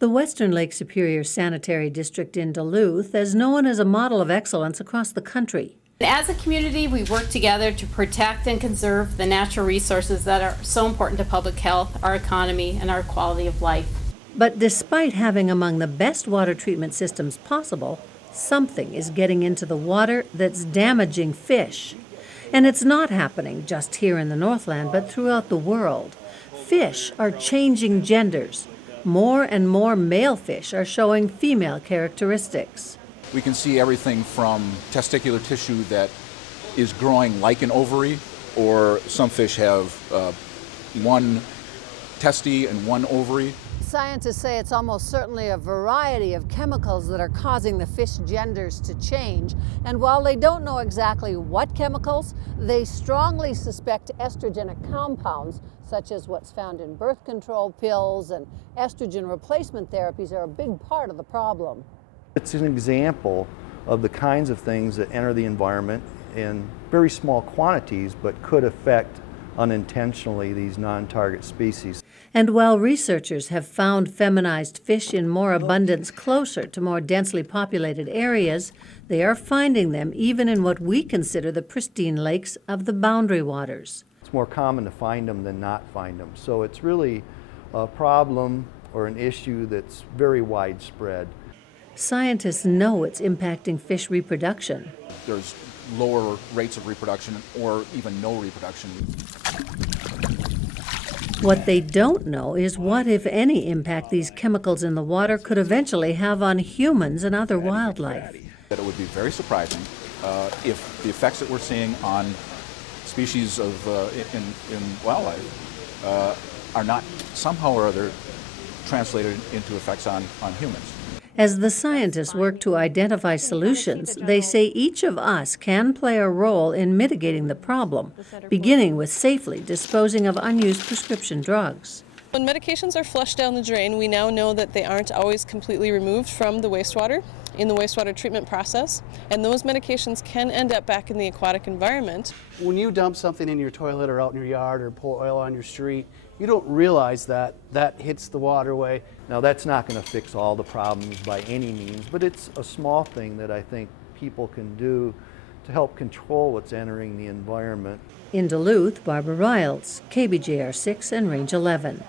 The Western Lake Superior Sanitary District in Duluth is known as a model of excellence across the country. As a community, we work together to protect and conserve the natural resources that are so important to public health, our economy, and our quality of life. But despite having among the best water treatment systems possible, something is getting into the water that's damaging fish. And it's not happening just here in the Northland, but throughout the world. Fish are changing genders. More and more male fish are showing female characteristics. We can see everything from testicular tissue that is growing like an ovary, or some fish have one testy and one ovary. Scientists say it's almost certainly a variety of chemicals that are causing the fish genders to change. And while they don't know exactly what chemicals, they strongly suspect estrogenic compounds, such as what's found in birth control pills, and estrogen replacement therapies are a big part of the problem. It's an example of the kinds of things that enter the environment in very small quantities but could affect unintentionally these non-target species. And while researchers have found feminized fish in more abundance closer to more densely populated areas, they are finding them even in what we consider the pristine lakes of the boundary waters. It's more common to find them than not find them. So it's really a problem or an issue that's very widespread. Scientists know it's impacting fish reproduction. There's lower rates of reproduction or even no reproduction. What they don't know is what, if any, impact these chemicals in the water could eventually have on humans and other wildlife. That it would be very surprising if the effects that we're seeing on species of in wildlife are not somehow or other translated into effects on humans. As the scientists work to identify solutions, they say each of us can play a role in mitigating the problem, beginning with safely disposing of unused prescription drugs. When medications are flushed down the drain, we now know that they aren't always completely removed from the wastewater in the wastewater treatment process, and those medications can end up back in the aquatic environment. When you dump something in your toilet or out in your yard or pour oil on your street, you don't realize that that hits the waterway. Now that's not going to fix all the problems by any means, but it's a small thing that I think people can do to help control what's entering the environment. In Duluth, Barbara Riles, KBJR 6 and Range 11.